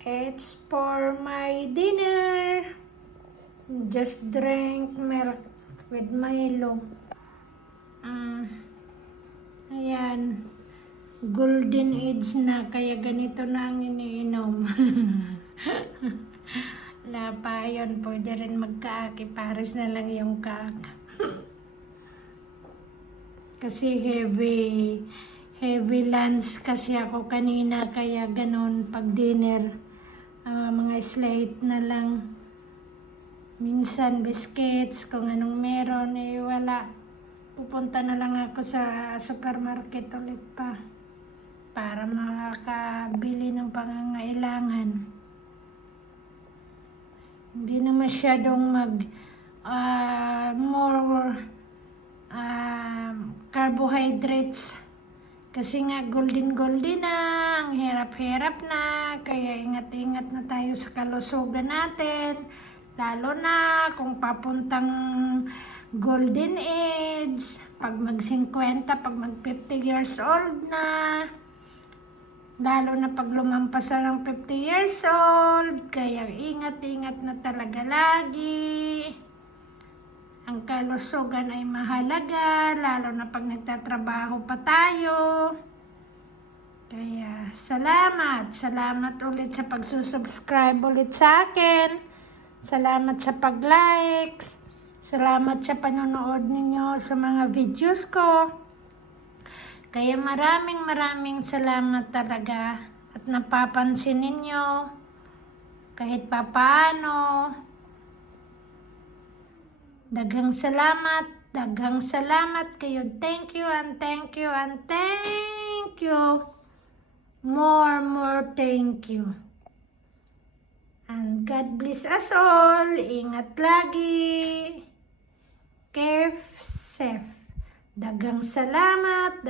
It's for my dinner. Just drink milk with Milo. Ayan. Golden age na, kaya ganito na ang iniinom. Wala pa yun, pwede rin magkaaki. Pares na lang yung kaak. Kasi heavy lunch kasi ako kanina, kaya ganun pag dinner. Mga slight na lang. Minsan biscuits, kung anong meron, wala. Pupunta na lang ako sa supermarket ulit pa para makakabili ng pangangailangan. Hindi na masyadong more carbohydrates kasi nga golden na, ang hirap na, kaya ingat-ingat na tayo sa kalusugan natin, lalo na kung papuntang golden age, pag mag-50, pag mag-50 years old na, lalo na pag lumampas na ng 50 years old, kaya ingat-ingat na talaga lagi. Ang kalusugan ay mahalaga, lalo na pag nagtatrabaho pa tayo. Kaya salamat ulit sa pagsusubscribe ulit sa akin. Salamat sa pag-likes. Salamat sa panonood ninyo sa mga videos ko. Kaya maraming salamat talaga at napapansin ninyo kahit papaano. Daghang salamat kayo. Thank you and thank you and thank you. More thank you. And God bless us all. Ingat lagi. Keep safe. Daghang salamat.